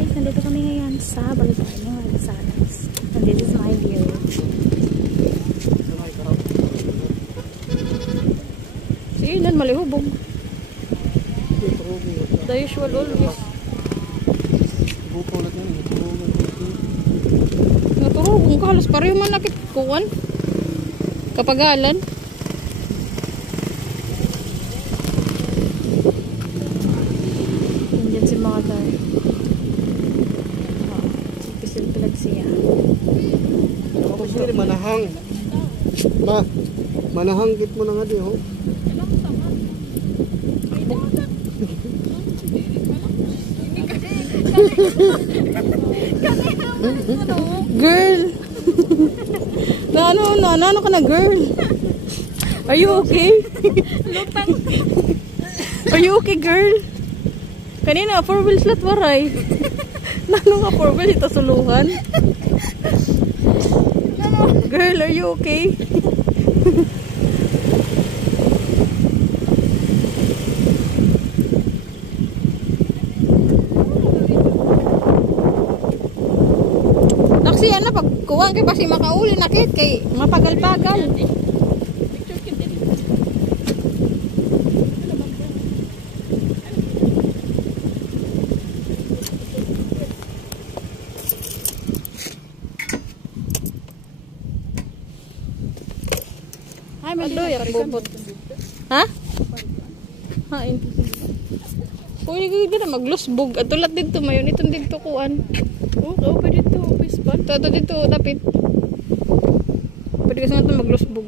guys, nandito kami ngayon sa Balibay ng Marisanas. And this is my view. Si Ilan malihubog. The usual always. Naturugong ka, halos pareho man nakit kuwan. Kapagalan. Yan si mother. Pisil-pilag siya. Kasi manahang. Ma, manahanggit mo na nga di, ho? Girl! Ano ka na, girl? Are you okay? Are you okay, girl? Kanina, 4 wheels lat waray. Nano nga 4 wheels ito suluhan? Girl, are you okay? Naksi yan na pagkuhan kay basi makauli nakit kay mapagal-pagal. Ay, may doyak bubot. Ha? Ha, hindi. Pwede ka na maglusbog. At tulat dito mayon. Itong dito kuan. Oh, pwede dito. Office pa. Ito dito, dapit. Pwede ka sa nga ito maglusbog.